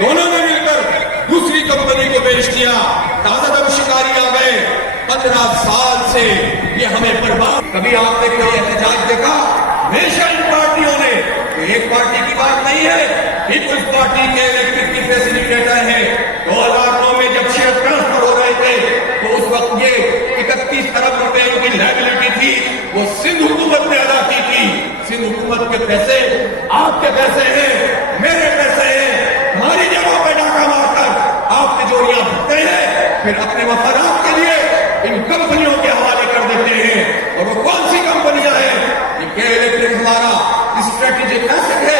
دونوں نے مل کر دوسری کمپنی کو بیچ دیا. تازہ دم شکاری آ گئے. 15 سال سے یہ ہمیں برباد. کبھی آپ نے کوئی احتجاج دیکھا؟ ہمیشہ ان پارٹیوں نے، ایک پارٹی کی بات نہیں ہے، پیپلز پارٹی کے الیکٹرک کی فیسیلیٹیٹر ہے. 2009 میں جب شیئر ٹرانسفر ہو رہے تھے تو اس وقت یہ 31 ارب روپے ان کی لائبلٹی تھی، وہ سندھ حکومت نے ادا کی تھی. سندھ حکومت کے پیسے آپ کے پیسے ہیں، میرے پیسے ہیں. ہماری جگہوں پہ ڈاکہ مار کر آپ تجوریاں بھرتے ہیں، پھر اپنے مفادات کے لیے ان کمپنیوں کے حوالے کر دیتے ہیں. اور وہ کون سی کمپنیاں ہیں؟ یہ الیکٹرک ہمارا اسٹریٹجک ایسٹ ہے.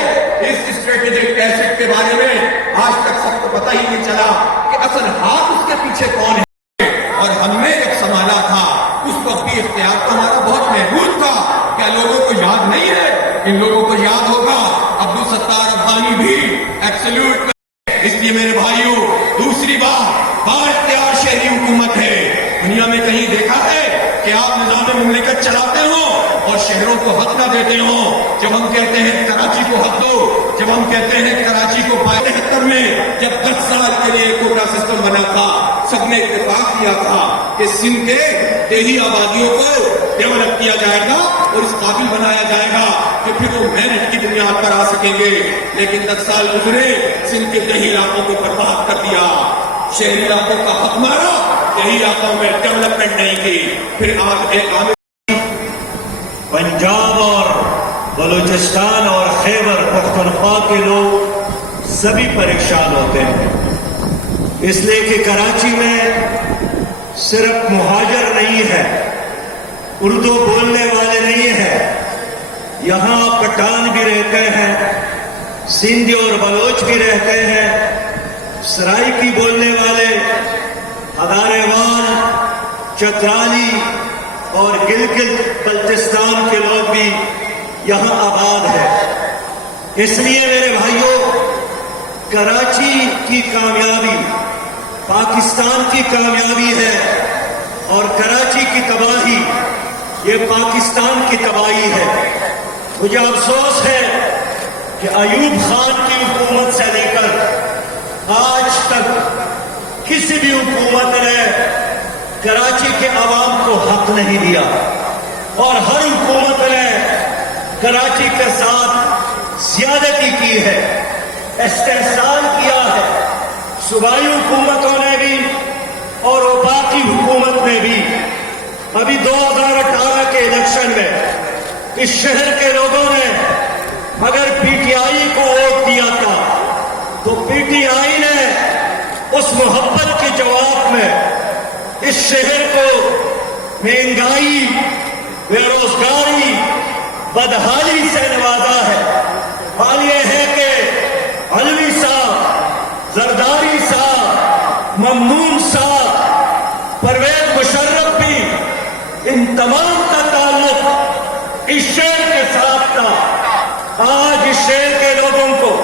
اس اسٹریٹجک ایسٹ کے بارے میں آج تک سب کو پتہ ہی نہیں چلا کہ اصل ہاتھ اس کے پیچھے کون ہے. اور ہم نے جب سنبھالا تھا اس وقت بھی اختیار تو ہمارا بہت محدود تھا. کیا لوگوں کو یاد نہیں ہے؟ ان لوگوں کو یاد ہوگا. عبدالستار افغانی بھی ایبسلیوٹ. اس لیے میرے بھائیوں، دوسری بات، بااختیار شہری حکومت ہے. دنیا میں کہیں دیکھا ہے کہ آپ نظام مملکت چلاتے ہوں اور شہروں کو حق نہ دیتے ہوں؟ جب ہم کہتے ہیں کراچی کو حق دو، جب ہم کہتے ہیں کراچی کو 72 میں جب 10 سال کے لیے کوٹا سسٹم بنا تھا، سب نے اتفاق کیا تھا کہ سندھ کے دیہی آبادیوں کو ڈیولپ کیا جائے گا اور اس قابل بنایا جائے گا کہ پھر وہ میرٹ کی بنیاد پر آ سکیں گے. لیکن 10 سال گزرے، سندھ کے دیہی علاقوں کو برباد کر دیا. شہری علاقوں کا حق مارا، دیہی علاقوں میں ڈیولپمنٹ نہیں کی. پھر آپ ایک پنجاب اور بلوچستان اور خیبر پختونخوا کے لوگ سبھی پریشان ہوتے ہیں، اس لیے کہ کراچی میں صرف مہاجر نہیں ہے، اردو بولنے والے نہیں ہیں، یہاں پٹھان بھی رہتے ہیں، سندھی اور بلوچ بھی رہتے ہیں، سرائکی بولنے والے، ہزارے وال، چترالی اور گلگت بلتستان کے لوگ بھی یہاں آباد ہے. اس لیے میرے بھائیوں، کراچی کی کامیابی پاکستان کی کامیابی ہے اور کراچی کی تباہی یہ پاکستان کی تباہی ہے. مجھے افسوس ہے کہ ایوب خان کی حکومت سے لے کر آج تک کسی بھی حکومت نے کراچی کے عوام کو حق نہیں دیا، اور ہر حکومت نے کراچی کے ساتھ زیادتی کی ہے، استحصال کیا ہے. صوبائی حکومتوں نے بھی اور باقی حکومت نے بھی. ابھی 2018 کے الیکشن میں اس شہر کے لوگوں نے اگر پی ٹی آئی کو ووٹ دیا تھا تو پی ٹی آئی نے اس محبت کے جواب میں اس شہر کو مہنگائی، بے روزگاری، بدحالی سے نوازا ہے. حال یہ ہے کہ علوی صاحب، زرداری صاحب، ممنون صاحب، پرویز مشرف بھی، ان تمام کا تعلق اس شہر کے ساتھ تھا. آج اس شہر کے لوگوں کو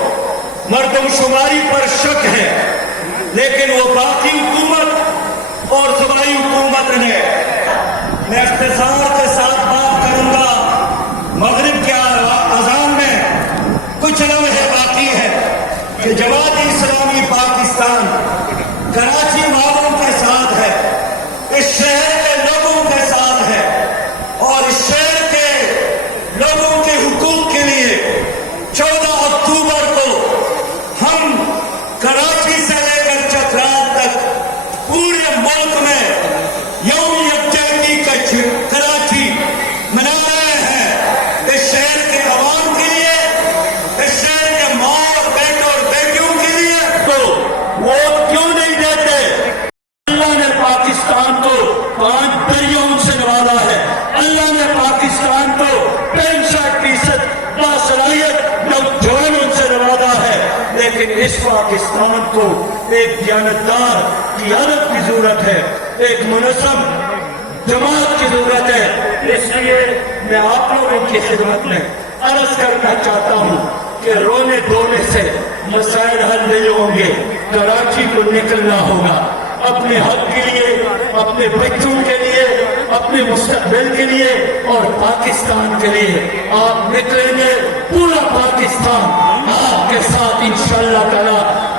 مردم شماری پر شک ہے، لیکن وہ باقی حکومت اور صوبائی حکومت نے. میں اختصار کے ساتھ بات کروں گا. مغرب کے اذان میں کچھ لمحے باقی ہے کہ جماعت اسلامی پاکستان کراچی والوں کے ساتھ ہے، اس شہر کے لوگوں کے ساتھ ہے، اور اس شہر کے لوگوں کے حقوق کے لیے 14 اکتوبر کو ہم کراچی سے لے کر چترال تک پورے ملک میں یوم یکجہتی کا کراچی منا رہے ہیں. اس شہر کے عوام کے لیے، اس شہر کے ماں اور بیٹوں اور بیٹیوں کے لیے. تو ووٹ کیوں نہیں دیتے؟ اللہ نے پاکستان کو 5 دریاؤں سے نوازا ہے. اللہ نے پاکستان کو 65% باصلاحیت نوجوانوں سے نوازا ہے. لیکن اس پاکستان کو ایک دیانتدار قیادت کی ضرورت ہے، ایک منظم جماعت کی ضرورت ہے. اس لیے میں آپ لوگوں کی خدمت میں عرض کرنا چاہتا ہوں کہ رونے دھونے سے مسائل حل نہیں ہوں گے. کراچی کو نکلنا ہوگا اپنے حق کے لیے، اپنے بچوں کے لیے، اپنے مستقبل کے لیے اور پاکستان کے لیے. آپ نکلیں گے، پورا پاکستان آپ کے ساتھ انشاءاللہ تعالی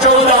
14